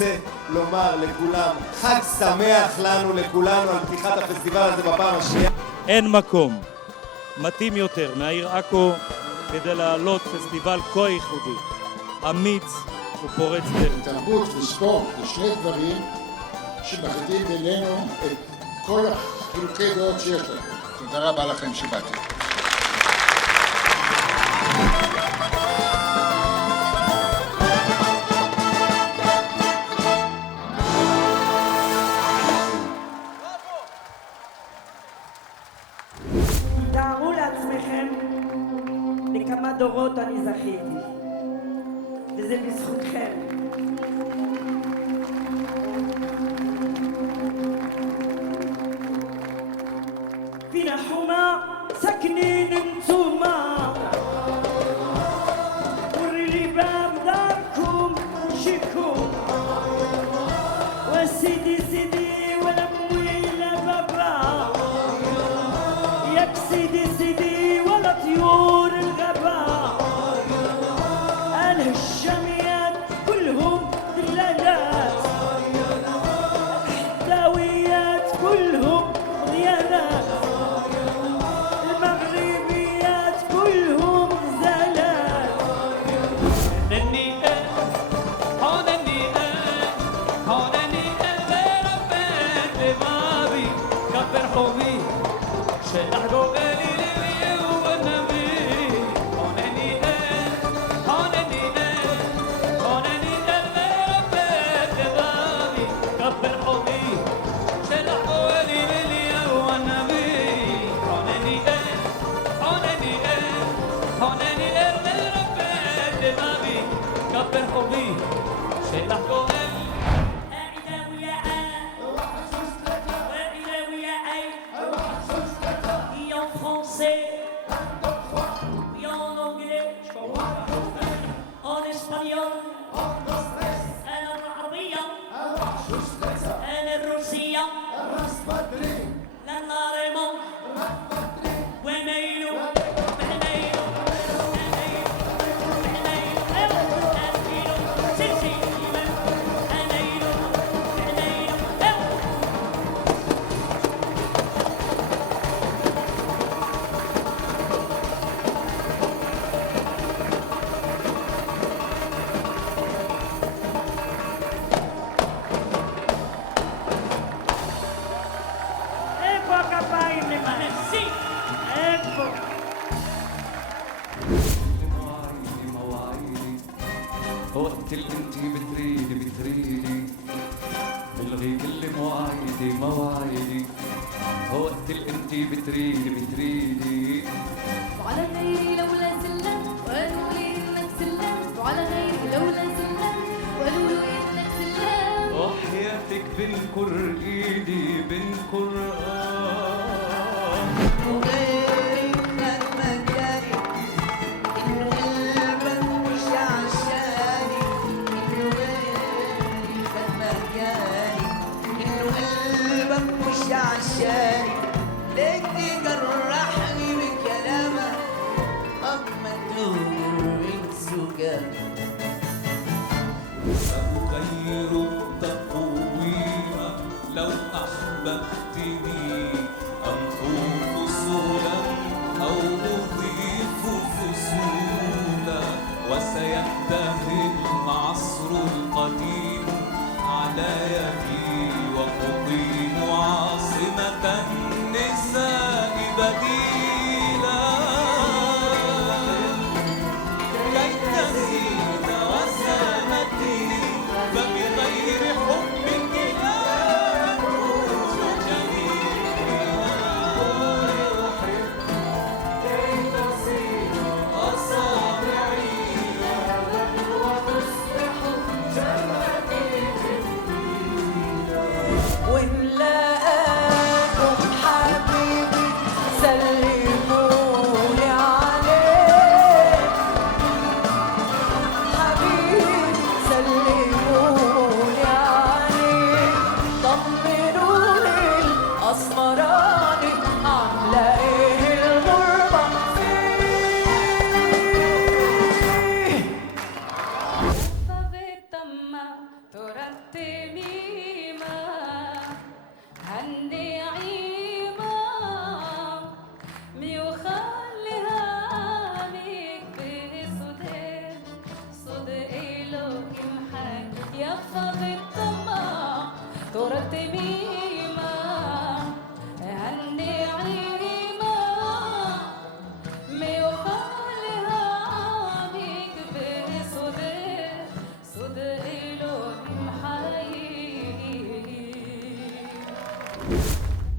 רוצה לומר לכולם חג שמח לנו לכולנו על פתיחת הפסטיבל הזה בפעם השנייה. אין מקום מתאים יותר מהעיר עכו כדי להעלות פסטיבל כה ייחודי, אמיץ ופורץ דרך. תרבות וספורט זה שני דברים שמחדים בינינו את כל החילוקי דעות שיש לנו. תודה רבה לכם שבאתם. תארו לעצמכם לכמה דורות אני זכיתי, וזה בזכותכם. في حما ساكنين انتوما وريلي باب داركم شيكم وسيدي سيدي ولا امي لا بابا ياك سيدي سيدي ولا طيور الغابة الهشاميات كلهم دلالات الحداويات كلهم ضيانات المغربيات كلهم زالات النيئات هون النيئات هون النيئات ربات بابي كبر حبي شلح قبالي للي والنبي هون النيئات هون النيئات هون النيئات ربات بابي كبر حبي شلح قبالي للي والنبي هون النيئات هون النيئات هون النيئات ربات بابي كبر حبي شلح قبالي وقت اللي انتي بتريدي الغي كل مواعيدي وقت اللي انتي بتريدي وعلى غيري لولا زلة وقالوا لي انك زلة وعلى غيري لولا زلة وقالوا لي انك زلة وحياتك بنكر ايدي بنكر وغيري كان مجاني إنه قلبك مش عشاني إنه غيري كان مجاني إنه قلبك مش عشاني ليك تجرحني بكلامك أما تغير الزجاج أغير تقويما لو أحببتني أنطق فصولا أو أضيف فصولا وسينتهي العصر القديم على يدي وأقيم عاصمة النساء بديلا كي تزيد وسامتي فبغير حبك لا أكون جميلا أحب كي تصير أصابعي وتصبح جنتي وإن لاقاكم حبيبي سلمولي عليه حبيبي سلمولي عليه طمنوني الأسمراني عاملة إيه الغربة فيه فبتما ترتب ثميمة هني عيمة ميوخالها عامك بصد إلو محايي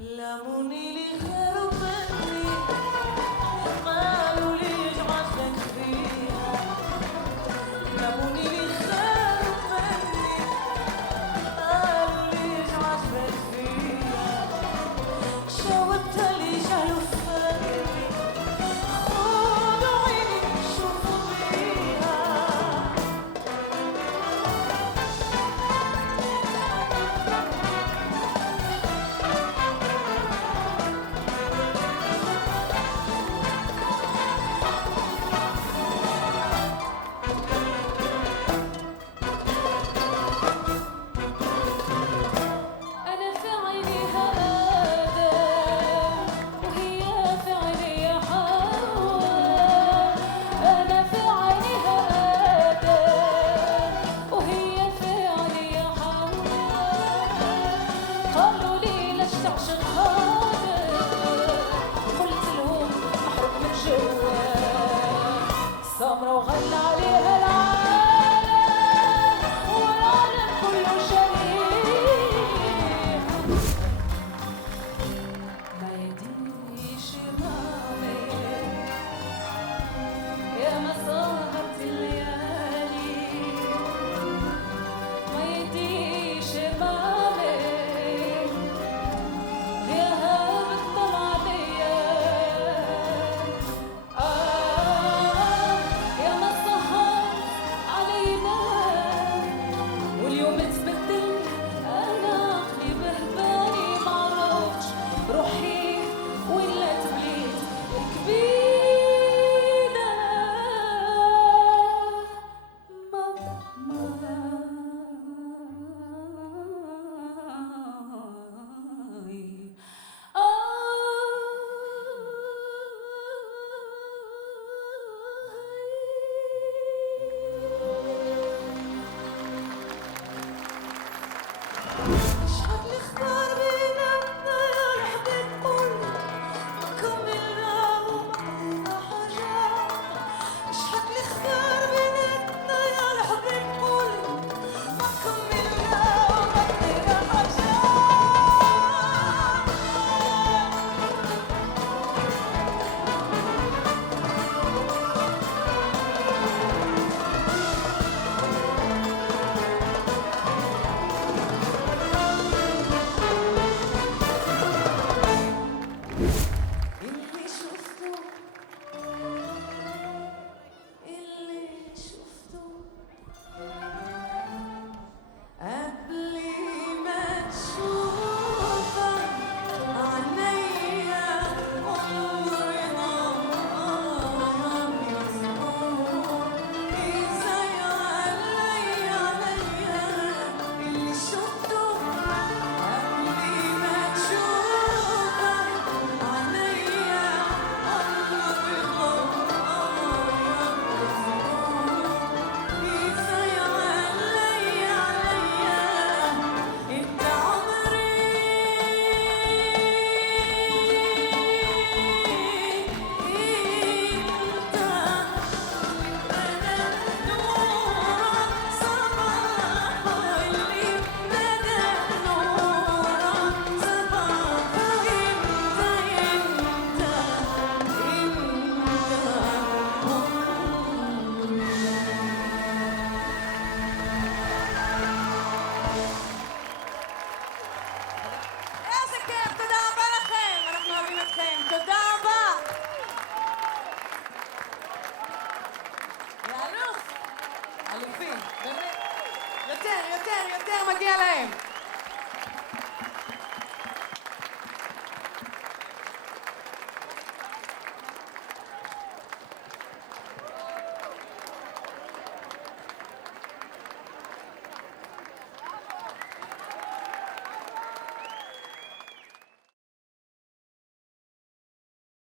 لموني لي خربني قالوا لي عشقك فيها لموني لي خربني قالوا لي عشقك فيها شاورت لي جلوفاني خذوا عيني شوفوا بيها أنا في عينيها آدم وهي في عيني حواء أنا في عينيها آدم وهي في عيني حواء قالوا لي ليش تعشق هذا قلت لهم محروق من جوا سمرة وغلى عليها العالم والعالم كله شريك ما يديش مامي يا ما سهرت الليالي ما يديش مامي يا هابط طلع ليا يا ما سهرت علينا واليوم تبدل انا عقلي بهباني معرفتش روحي ولا تبليت كبيرة شحال اللي اختار بيناتنا يا الحبيب قولي ما كملنا وما عطينا حاجة شحال اللي اختار بيناتنا يا الحبيب قولي ما كملنا وما عطينا حاجة اللي شفته قبل ما تشوفك عينيا عمري ما يصبر ازاي عليا اللي شفته قبل ما تشوفك عينيا عمري ما يصبر ازاي عليا انت عمري انت انا نورك صباح اللي بدا نورك صباح איזה כיף, תודה רבה לכם, אנחנו אוהבים אתכם, תודה רבה. אלוף, אלופים, באמת, יותר מגיע להם.